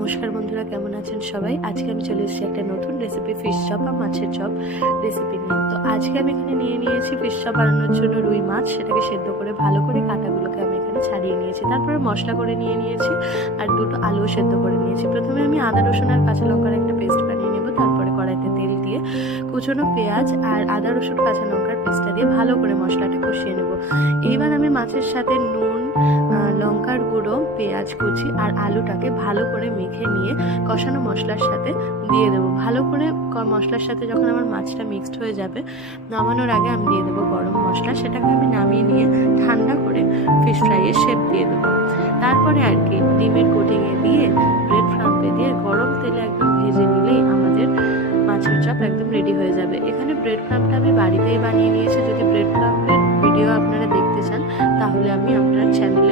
নমস্কার বন্ধুরা, কেমন আছেন সবাই। আজকে আমি চলে এসেছি একটা নতুন রেসিপি, ফিশ চপ বা মাছের চপ রেসিপি নিয়ে। তো আজকে আমি এখানে নিয়ে নিয়েছি ফিশ চপ বানানোর জন্য রুই মাছ। সেটাকে সেদ্ধ করে ভালো করে কাঁটাগুলোকে আমি এখানে ছাড়িয়ে নিয়েছি। তারপরে মশলা করে নিয়েছি আর দুটো আলুও সেদ্ধ করে নিয়েছি। প্রথমে আমি আদা রসুন আর কাঁচা লঙ্কার একটা পেস্ট বানিয়ে নেব। তারপরে কড়াইতে তেল দিয়ে কুচনো পেঁয়াজ আর আদা রসুন কাঁচা লঙ্কার পেস্টটা দিয়ে ভালো করে মশলাটা কষিয়ে নেব। এইবার আমি মাছের সাথে নুন, লঙ্কার গুঁড়ো, পেঁয়াজ কুচি আর আলুটাকে ভালো করে মেখে নিয়ে কষানো মশলার সাথে দিয়ে দেবো। ভালো করে মশলার সাথে যখন আমার মাছটা মিক্সড হয়ে যাবে, নামানোর আগে আমি দিয়ে দেবো গরম মশলা। সেটাকে আমি নামিয়ে নিয়ে ঠান্ডা করে ফিশ ফ্রাইয়ের শেপ দিয়ে দেবো। তারপরে আর কি ডিমের কোটিংয়ে দিয়ে ব্রেড ক্রাম্পে দিয়ে গরম তেলে একদম ভেজে নিলেই আমাদের মাছের চপ একদম রেডি হয়ে যাবে। এখানে ব্রেড ক্রাম্পটা আমি বাড়িতেই বানিয়ে নিয়েছি। যদি ব্রেড ক্রাম্পের ভিডিও আপনারা দেখতে চান তাহলে আমি আপনার চ্যানেলে